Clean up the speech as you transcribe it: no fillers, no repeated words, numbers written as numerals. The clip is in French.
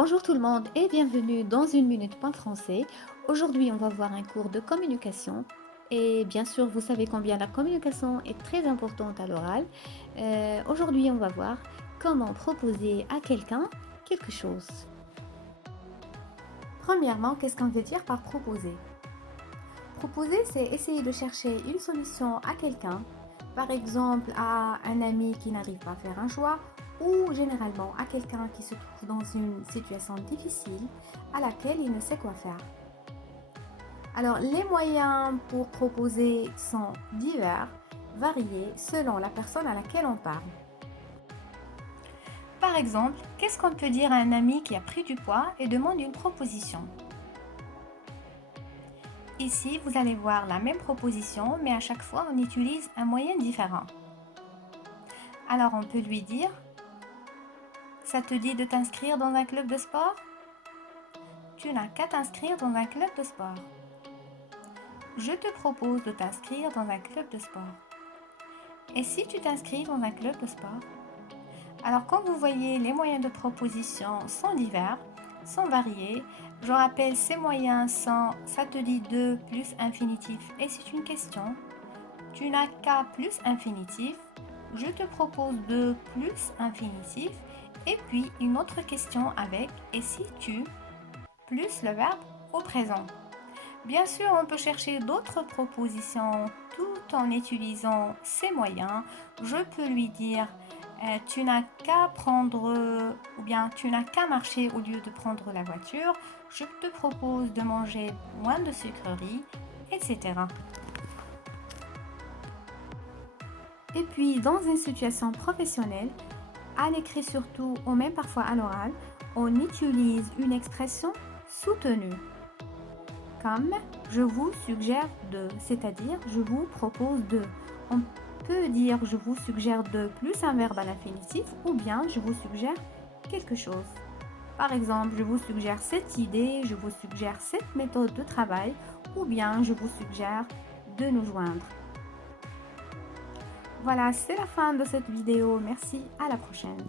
Bonjour tout le monde et bienvenue dans une minute point français. Aujourd'hui, on va voir un cours de communication. Et bien sûr, vous savez combien la communication est très importante à l'oral. Aujourd'hui, on va voir comment proposer à quelqu'un quelque chose. Premièrement, qu'est-ce qu'on veut dire par proposer? Proposer, c'est essayer de chercher une solution à quelqu'un, par exemple à un ami qui n'arrive pas à faire un choix ou généralement à quelqu'un qui se trouve dans une situation difficile à laquelle il ne sait quoi faire. Alors, les moyens pour proposer sont divers, variés selon la personne à laquelle on parle. Par exemple, qu'est-ce qu'on peut dire à un ami qui a pris du poids et demande une proposition? Ici, vous allez voir la même proposition, mais à chaque fois, on utilise un moyen différent. Alors, on peut lui dire, ça te dit de t'inscrire dans un club de sport? Tu n'as qu'à t'inscrire dans un club de sport. Je te propose de t'inscrire dans un club de sport. Et si tu t'inscris dans un club de sport? Alors, comme vous voyez, les moyens de proposition sont divers, sont variés. Je rappelle, ces moyens sont ça te dit de plus infinitif et c'est une question. Tu n'as qu'à plus infinitif. Je te propose de plus infinitif. Et puis une autre question avec et si tu plus le verbe au présent. Bien sûr, on peut chercher d'autres propositions tout en utilisant ces moyens. Je peux lui dire tu n'as qu'à prendre ou bien tu n'as qu'à marcher au lieu de prendre la voiture. Je te propose de manger moins de sucreries, etc. Et puis, dans une situation professionnelle, à l'écrit surtout ou même parfois à l'oral, on utilise une expression soutenue comme je vous suggère de, c'est-à-dire je vous propose de. On peut dire je vous suggère de plus un verbe à l'infinitif ou bien je vous suggère quelque chose. Par exemple, je vous suggère cette idée, je vous suggère cette méthode de travail ou bien je vous suggère de nous joindre. Voilà, c'est la fin de cette vidéo. Merci, à la prochaine.